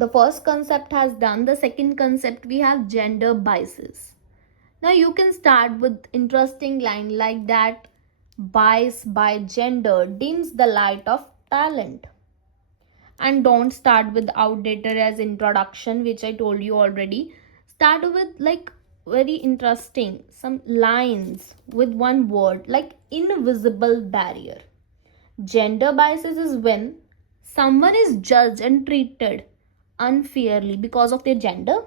The first concept has done. The second concept, we have gender biases. Now you can start with interesting line like that: bias by gender dims the light of talent. And don't start with outdated as introduction, which I told you already. Start with like very interesting some lines with one word like invisible barrier. Gender biases is when someone is judged and treated unfairly because of their gender.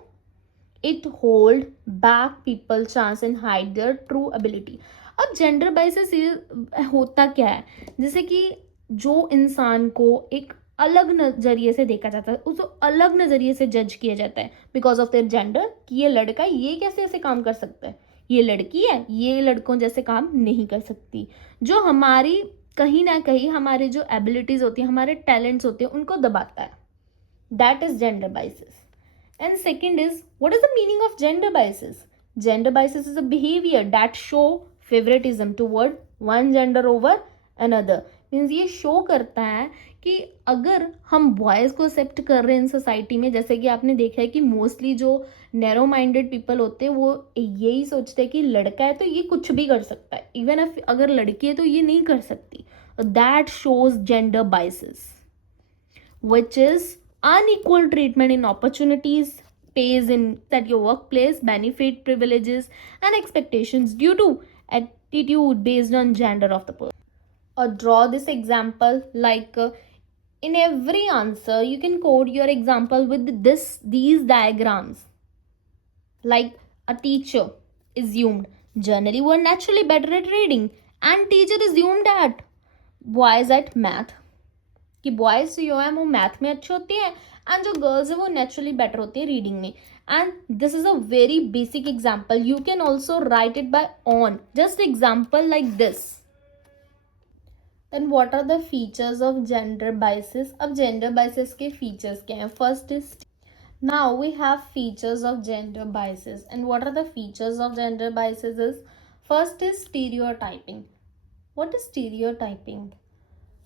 It hold back people chance and hide their true ability. अब gender biases होता क्या है, जैसे कि जो इंसान को एक अलग नजरिए से देखा जाता है, उसको अलग नजरिए से जज किया जाता है बिकॉज ऑफ देयर जेंडर, कि ये लड़का ये कैसे ऐसे काम कर सकता है, ये लड़की है ये लड़कों जैसे काम नहीं कर सकती, जो हमारी कहीं ना कहीं हमारे जो एबिलिटीज होती है, हमारे टैलेंट्स होते हैं, उनको दबाता है. That is gender biases. And second is, what is the meaning of gender biases? Gender biases is a behavior that show favoritism toward one gender over another. Means ये शो करता है कि अगर हम बॉयज़ को एक्सेप्ट कर रहे हैं इन सोसाइटी में, जैसे कि आपने देखा है कि मोस्टली जो नैरो माइंडेड पीपल होते हैं वो यही सोचते हैं कि लड़का है तो ये कुछ भी कर सकता है, इवन अगर लड़की है तो ये नहीं कर सकती. That shows gender biases, which is unequal treatment in opportunities, pays in at your workplace, benefit, privileges, and expectations due to attitude based on gender of the person. Or draw this example like in every answer you can code your example with these diagrams. Like a teacher assumed generally were naturally better at reading, and teacher assumed that boys at math, कि boys जो है वो math में अच्छे होते हैं and जो girls है वो नेचुरली बेटर होती है रीडिंग में. And this is a very basic example. You can also write it by on just example like this. Then what are the features of gender biases. अब gender biases के features क्या हैं? First is, now we have features of gender biases. And what are the features of gender biases is, first is stereotyping. What is stereotyping?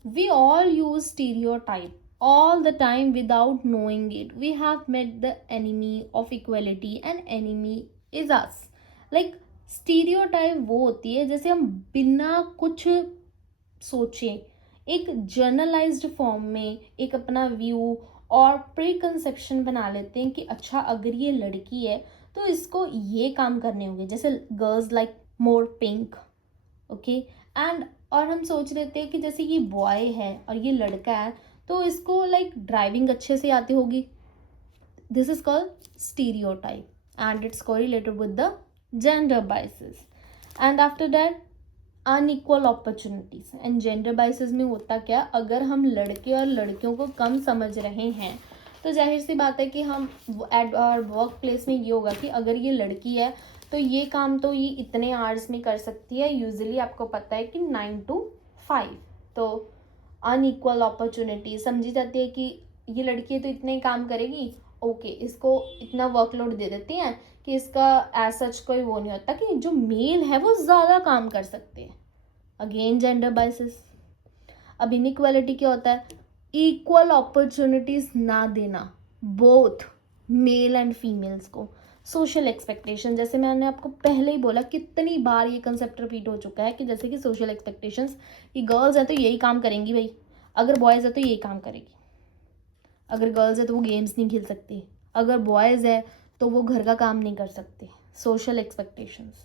We all use stereotype all the time without knowing it. We have met the enemy of equality and enemy is us. Like stereotype वो होती है जैसे हम बिना कुछ सोचे एक generalised form में एक अपना व्यू और प्री कंसेप्शन बना लेते हैं कि अच्छा अगर ये लड़की है तो इसको ये काम करने होंगे, जैसे girls like more pink, okay. And और हम सोच लेते हैं कि जैसे ये बॉय है और ये लड़का है तो इसको लाइक ड्राइविंग अच्छे से आती होगी. This is called stereotype and it's correlated with the gender biases. And after that unequal opportunities. And gender biases में होता क्या, अगर हम लड़के और लड़कियों को कम समझ रहे हैं तो जाहिर सी बात है कि हम एट वर्क प्लेस में ये होगा कि अगर ये लड़की है तो ये काम तो ये इतने आवर्स में कर सकती है. यूजुअली आपको पता है कि 9 to 5. तो अनइक्वल अपॉर्चुनिटी समझी जाती है कि ये लड़की तो इतने काम करेगी, ओके इसको इतना वर्कलोड दे देती हैं कि इसका एज सच कोई वो नहीं होता कि जो मेल है वो ज़्यादा काम कर सकते हैं. Again gender biases. अब इनइक्वालिटी क्या होता है? इक्वल अपॉर्चुनिटीज ना देना बोथ मेल एंड फीमेल्स को. सोशल एक्सपेक्टेशन, जैसे मैंने आपको पहले ही बोला, कितनी बार ये कंसेप्ट रिपीट हो चुका है कि जैसे कि सोशल एक्सपेक्टेशंस कि गर्ल्स हैं तो यही काम करेंगी भाई, अगर बॉयज़ है तो यही काम करेगी, अगर गर्ल्स है तो वो गेम्स नहीं खेल सकती, अगर बॉयज़ है तो वो घर का काम नहीं कर सकते. Social expectations.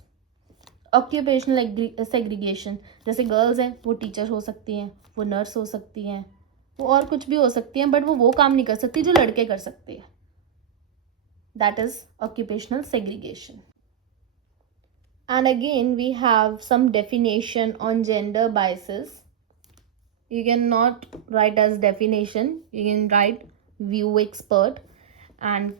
ऑक्यूपेशनल सेग्रीगेशन, जैसे गर्ल्स हैं वो टीचर हो सकती हैं, वो नर्स हो सकती हैं, वो और कुछ भी हो सकती हैं, बट वो काम नहीं कर सकती जो लड़के कर सकते हैं. That is occupational segregation. And again we have some definition on gender biases. You cannot write as definition, you can write view expert. And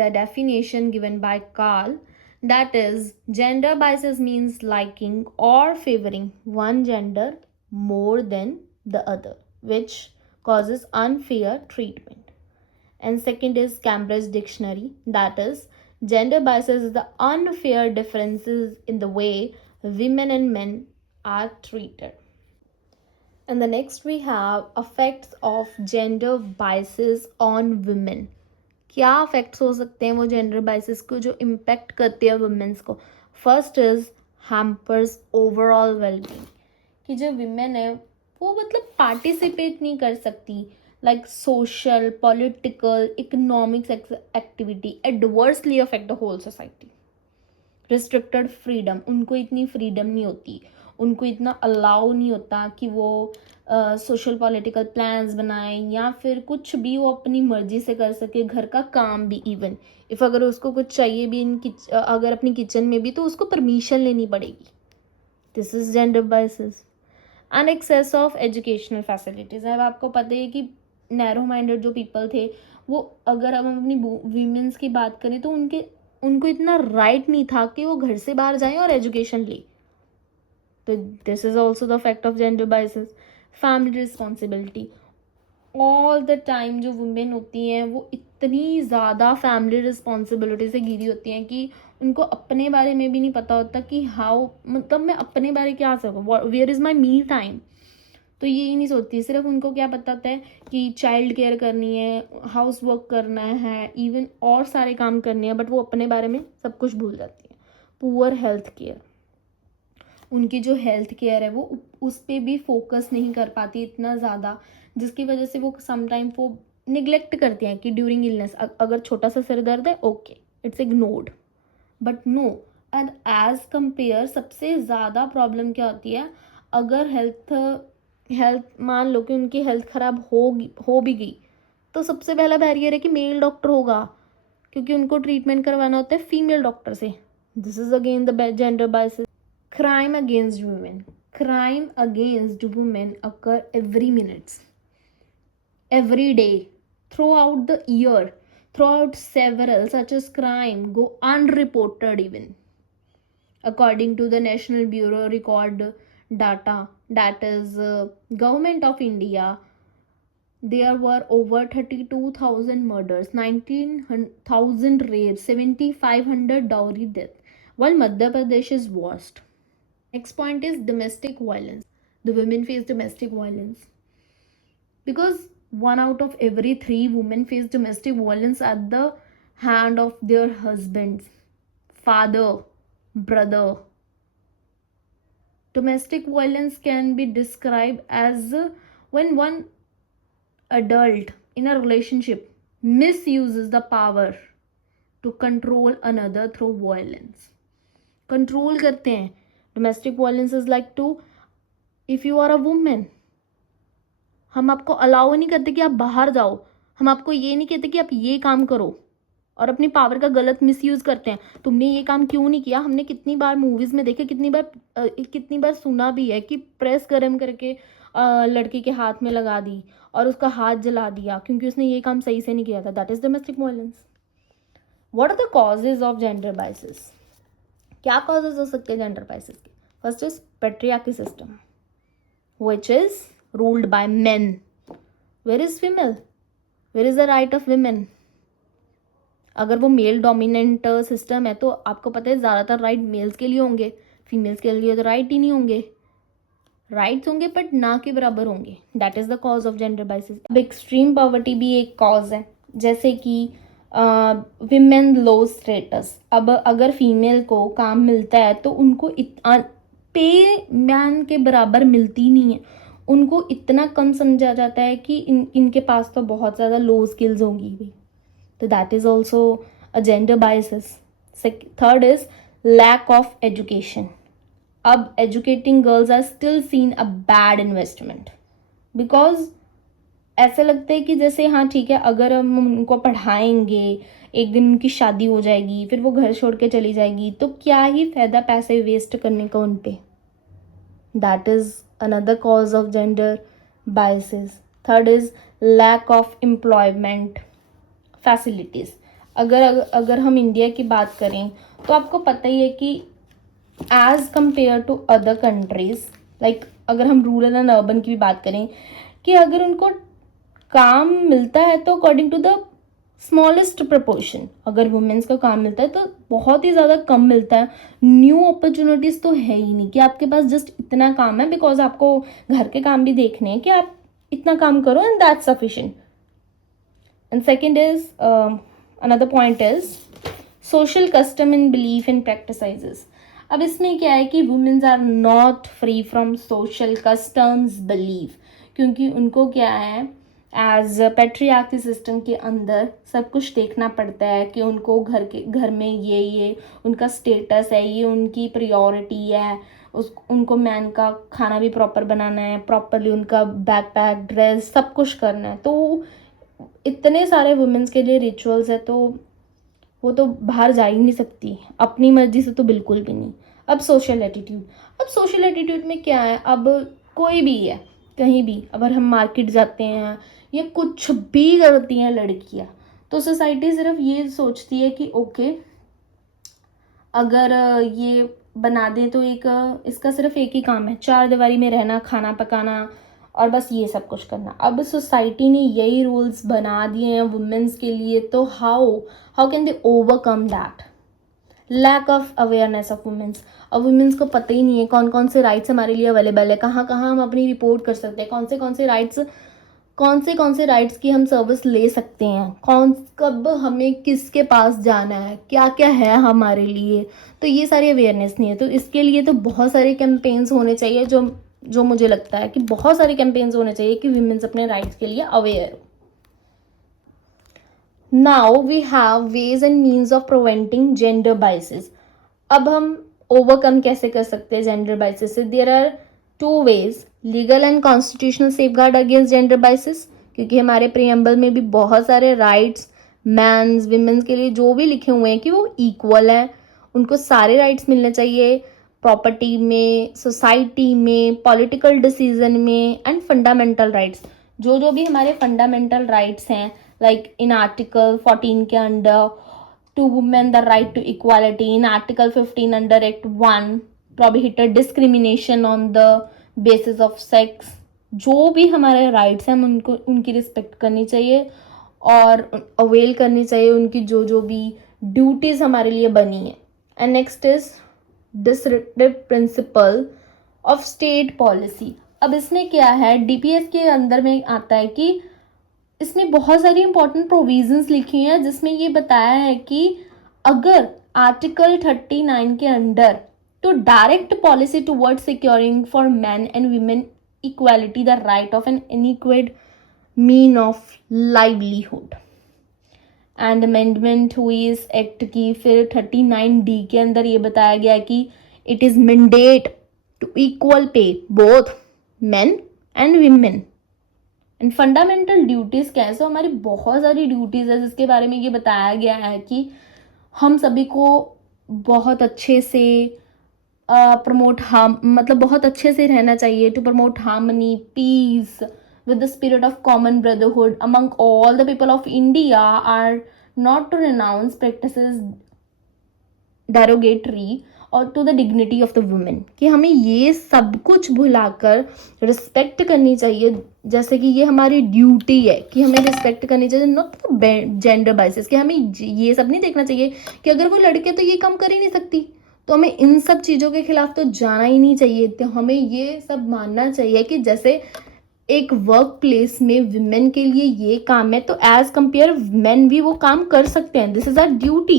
the definition given by Carl, that is gender biases means liking or favoring one gender more than the other, which causes unfair treatment. And second is Cambridge Dictionary, that is gender biases is the unfair differences in the way women and men are treated. And the next we have effects of gender biases on women. क्या affects हो सकते हैं वो gender biases को जो impact करते हैं women's को. First is hampers overall wellbeing. कि जो विमेन है वो मतलब पार्टिसिपेट नहीं कर सकती like social political economics activity, adversely affect the whole society. Restricted freedom, उनको इतनी फ्रीडम नहीं होती, उनको इतना अलाउ नहीं होता कि वो सोशल पॉलिटिकल प्लान्स बनाएं या फिर कुछ भी वो अपनी मर्जी से कर सके, घर का काम भी. इवन इफ़ अगर उसको कुछ चाहिए भी अगर अपनी किचन में भी तो उसको परमिशन लेनी पड़ेगी. This is gender biases. And access of educational facilities. अब आपको पता है कि नैरो माइंडेड जो पीपल थे वो, अगर हम अपनी वीमेंस की बात करें तो उनको इतना राइट नहीं था कि वो घर से बाहर जाएं और एजुकेशन लें. तो this is also the fact of gender biases. Family responsibility. All the time जो वुमेन होती हैं वो इतनी ज़्यादा फैमिली रिस्पॉन्सिबिलिटी से घिरी होती हैं कि उनको अपने बारे में भी नहीं पता होता कि हाउ, मतलब मैं अपने बारे क्या सकूँ, where is my me time. तो ये ही नहीं सोचती, सिर्फ उनको क्या पता होता है कि चाइल्ड केयर करनी है, हाउस वर्क करना है, इवन और सारे काम करने हैं, बट वो अपने बारे में सब कुछ भूल जाती है. Poor health care. उनकी जो हेल्थ केयर है वो उस पर भी फोकस नहीं कर पाती इतना ज़्यादा, जिसकी वजह से वो समटाइम वो निगलेक्ट करती हैं कि ड्यूरिंग इलनेस अगर छोटा सा सिर दर्द है okay it's ignored. But no, and as compare सबसे ज़्यादा प्रॉब्लम क्या होती है, अगर हेल्थ मान लो कि उनकी हेल्थ ख़राब हो भी गई तो सबसे पहला बैरियर है कि मेल डॉक्टर होगा, क्योंकि उनको ट्रीटमेंट करवाना होता है फीमेल डॉक्टर से. This is again the gender biases. Crime against women. Crime against women occur every minute, every day, throughout the year, throughout several such as crime go unreported even. According to the National Bureau record data, that is Government of India, there were over 32,000 murders, 19,000 rapes, 7,500 dowry deaths, while Madhya Pradesh is worst. Next point is domestic violence. The women face domestic violence because 1 out of every 3 women face domestic violence at the hand of their husbands, father, brother. Domestic violence can be described as when one adult in a relationship misuses the power to control another through violence. Control करते हैं. Domestic violence is like to, if you are a woman, हम आपको allow नहीं करते कि आप बाहर जाओ, हम आपको ये नहीं कहते कि आप ये काम करो, और अपनी पावर का गलत मिसयूज करते हैं. तुमने ये काम क्यों नहीं किया. हमने कितनी बार मूवीज में देखे, कितनी बार सुना भी है कि प्रेस गर्म करके लड़की के हाथ में लगा दी और उसका हाथ जला दिया क्योंकि उसने ये काम सही से नहीं किया था. That is domestic violence. What are the causes of gender biases. क्या कॉजेज हो सकते हैं जेंडर बाइसेस के. First is patriarchy system which is ruled by men. Where is female? Where is the right of women? अगर वो male dominant system है तो आपको पता है ज़्यादातर राइट मेल्स के लिए होंगे, फीमेल्स के लिए तो राइट ही नहीं होंगे. राइट्स होंगे बट ना के बराबर होंगे. That is the cause of gender biases. अब एक्सट्रीम पॉवर्टी भी एक कॉज है, जैसे कि विमेन लो स्टेटस. अब अगर फीमेल को काम मिलता है तो उनको पे मैन के बराबर मिलती नहीं है, उनको इतना कम समझा जाता है कि इनके पास तो बहुत ज़्यादा लो स्किल्स होंगी भी. तो that is also a gender biases. Third is lack of education. अब educating girls are still seen a bad investment because ऐसा लगता है कि जैसे हाँ ठीक है, अगर हम उनको पढ़ाएंगे एक दिन उनकी शादी हो जाएगी फिर वो घर छोड़ के चली जाएगी तो क्या ही फ़ायदा पैसे वेस्ट करने का उन पे. That is another cause of gender biases. Third is lack of employment facilities. अगर हम इंडिया की बात करें तो आपको पता ही है कि as compare to other countries, like अगर हम रूरल एंड अर्बन की भी बात करें, कि अगर उनको काम मिलता है तो according to the smallest proportion अगर वुमेन्स का काम मिलता है तो बहुत ही ज़्यादा कम मिलता है. न्यू अपॉर्चुनिटीज़ तो है ही नहीं कि आपके पास जस्ट इतना काम है, बिकॉज आपको घर के काम भी देखने हैं कि आप इतना काम करो and that's sufficient. And second is another point is social custom and belief in practices. अब इसमें क्या है कि womens are not free from social customs belief, क्योंकि उनको क्या है एज पैट्रियार्की सिस्टम के अंदर सब कुछ देखना पड़ता है कि उनको घर में ये उनका स्टेटस है, ये उनकी प्रायोरिटी है. उनको मैन का खाना भी प्रॉपर बनाना है, प्रॉपरली उनका बैकपैक ड्रेस सब कुछ करना है. तो इतने सारे वुमेन्स के लिए रिचुअल्स है, तो वो तो बाहर जा ही नहीं सकती अपनी मर्जी से, तो बिल्कुल भी नहीं. अब सोशल एटीट्यूड में क्या है, अब कोई भी है कहीं भी अगर हम मार्केट जाते हैं या कुछ भी करती हैं लड़कियां, तो सोसाइटी सिर्फ ये सोचती है कि ओके अगर ये बना दें तो इसका सिर्फ एक ही काम है, चार दीवारी में रहना, खाना पकाना और बस ये सब कुछ करना. अब सोसाइटी ने यही रूल्स बना दिए हैं वुमेन्स के लिए, तो how can they overcome that lack of awareness of womens. अब वुमेन्स को पता ही नहीं है कौन कौन से राइट्स हमारे लिए अवेलेबल है, कहाँ कहाँ हम अपनी रिपोर्ट कर सकते हैं, कौन से राइट्स की हम सर्विस ले सकते हैं, कब हमें किसके पास जाना है, क्या क्या है हमारे लिए. तो ये सारी अवेयरनेस नहीं है. तो इसके लिए तो बहुत सारे कैंपेन्स होने चाहिए, जो मुझे लगता है कि बहुत सारे कैंपेन्स होने चाहिए कि वुमेन्स अपने राइट्स के लिए अवेयर हो. Now we have ways and means of preventing gender biases. अब हम ओवरकम कैसे कर सकते हैं जेंडर बाइसेस से. There are two ways, legal and constitutional safeguard against gender biases, क्योंकि हमारे प्रीएम्बल में भी बहुत सारे राइट्स मैंस विमेंस के लिए जो भी लिखे हुए हैं कि वो इक्वल हैं, उनको सारे राइट्स मिलने चाहिए प्रॉपर्टी में, सोसाइटी में, पॉलिटिकल डिसीजन में एंड फंडामेंटल राइट्स. जो भी हमारे फंडामेंटल राइट्स हैं, लाइक इन आर्टिकल 14 के under two women the right to equality, in article 15 under act 1 prohibited discrimination on the basis of sex. जो भी हमारे राइट्स हैं हम उनकी रिस्पेक्ट करनी चाहिए और अवेल करनी चाहिए उनकी जो भी ड्यूटीज़ हमारे लिए बनी है. And next is disruptive principle of state policy. अब इसमें क्या है, डीपीएस के अंदर में आता है कि इसमें बहुत सारी इंपॉर्टेंट प्रोविजंस लिखी हैं जिसमें ये बताया है कि अगर आर्टिकल 39 के under to direct policy towards securing for men and women equality the right of an adequate mean of livelihood. And amendment हुई इस एक्ट की फिर 39D के अंदर ये बताया गया कि it is mandate to equal pay both men and women. And fundamental duties क्या है, सो हमारी बहुत सारी ड्यूटीज़ है जिसके बारे में ये बताया गया है कि हम सभी को बहुत अच्छे से बहुत अच्छे से रहना चाहिए, to promote harmony, peace with the spirit of common brotherhood among all the people of India, are not to renounce practices derogatory or to the dignity of the women. कि हमें ये सब कुछ भुलाकर रिस्पेक्ट करनी चाहिए, जैसे कि ये हमारी ड्यूटी है कि हमें रिस्पेक्ट करनी चाहिए, नॉट जेंडर बाइसेस. कि हमें ये सब नहीं देखना चाहिए कि अगर वो लड़के तो ये काम कर ही नहीं सकती, तो हमें इन सब चीज़ों के खिलाफ तो जाना ही नहीं चाहिए. तो हमें ये सब मानना चाहिए कि जैसे एक वर्क प्लेस में विमेन के लिए ये काम है, तो एज कंपेयर मेन भी वो काम कर सकते हैं. This is our duty.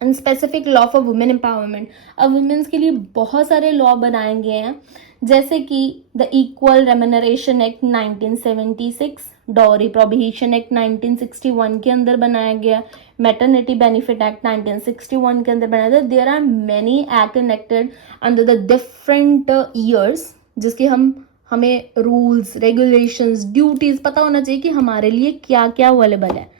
And specific law for women empowerment. अब वुमेन्स के लिए बहुत सारे लॉ बनाए गए हैं, जैसे कि the equal remuneration act 1976, dowry prohibition act 1961 के अंदर बनाया गया, मैटरनिटी बेनिफिट एक्ट 1961 के अंदर बनाया गया. There are many act enacted under the different years, जिसके हमें रूल्स, रेगुलेशंस, ड्यूटीज़ पता होना चाहिए कि हमारे लिए क्या क्या अवेलेबल है.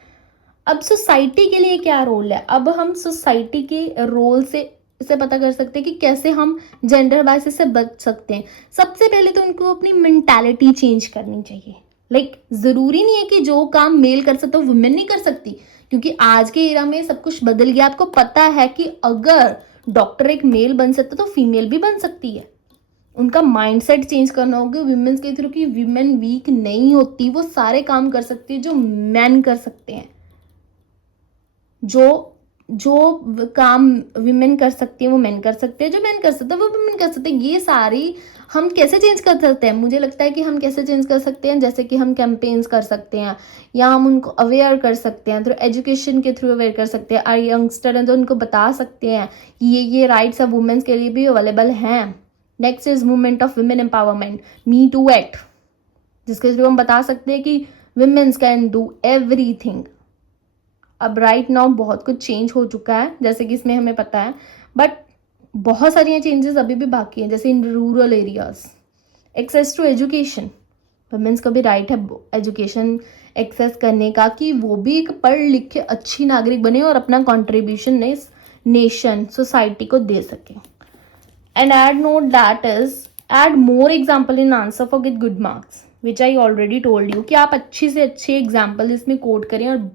अब सोसाइटी के लिए क्या रोल है, अब हम सोसाइटी के रोल से इसे पता कर सकते हैं कि कैसे हम जेंडर बाइसेस से बच सकते हैं. सबसे पहले तो उनको अपनी मेंटालिटी चेंज करनी चाहिए. ज़रूरी नहीं है कि जो काम मेल कर सकते हो वुमेन नहीं कर सकती, क्योंकि आज के एरा में सब कुछ बदल गया. आपको पता है कि अगर डॉक्टर एक मेल बन सकता तो फीमेल भी बन सकती है. उनका माइंडसेट चेंज करना होगा विमेंस के थ्रू कि विमेन वीक नहीं होती, वो सारे काम कर सकती है जो मैन कर सकते हैं. जो जो काम विमेन कर सकती है वो मेन कर सकते हैं, जो मेन कर सकते हैं वो विमेन कर सकते हैं। ये सारी हम कैसे चेंज कर सकते हैं? मुझे लगता है कि हम कैसे चेंज कर सकते हैं, जैसे कि हम कैंपेन्स कर सकते हैं, या हम उनको अवेयर कर सकते हैं थ्रू एजुकेशन के थ्रू अवेयर कर सकते हैं। आर यंगस्टर हैं तो उनको बता सकते हैं कि ये राइट्स अब वुमेन्स के लिए भी अवेलेबल हैं। Next is movement of women empowerment, me too act, जिसके थ्रू हम बता सकते हैं कि विमेन्स कैन डू एवरीथिंग। अब राइट नाउ बहुत कुछ चेंज हो चुका है जैसे कि इसमें हमें पता है, बट बहुत सारी चेंजेस अभी भी बाकी हैं, जैसे in rural areas access to education, womens का भी राइट है एजुकेशन एक्सेस करने का, कि वो भी एक पढ़ लिख के अच्छी नागरिक बने और अपना कॉन्ट्रीब्यूशन नेशन सोसाइटी को दे सके। And add note that is add more example in answer for get good marks, which I already told you, कि आप अच्छी से अच्छे एग्जाम्पल इसमें कोड करें और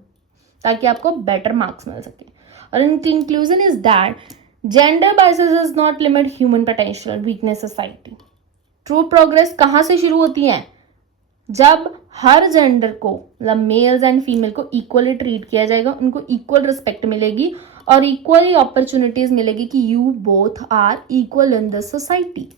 ताकि आपको बेटर मार्क्स मिल सके। और in conclusion is that gender biases does not limit human potential weakness society. True progress कहाँ से शुरू होती है? जब हर जेंडर को, मतलब मेल्स एंड फीमेल को इक्वली ट्रीट किया जाएगा, उनको इक्वल रिस्पेक्ट मिलेगी और इक्वली अपॉर्चुनिटीज मिलेगी कि you both are equal in the society.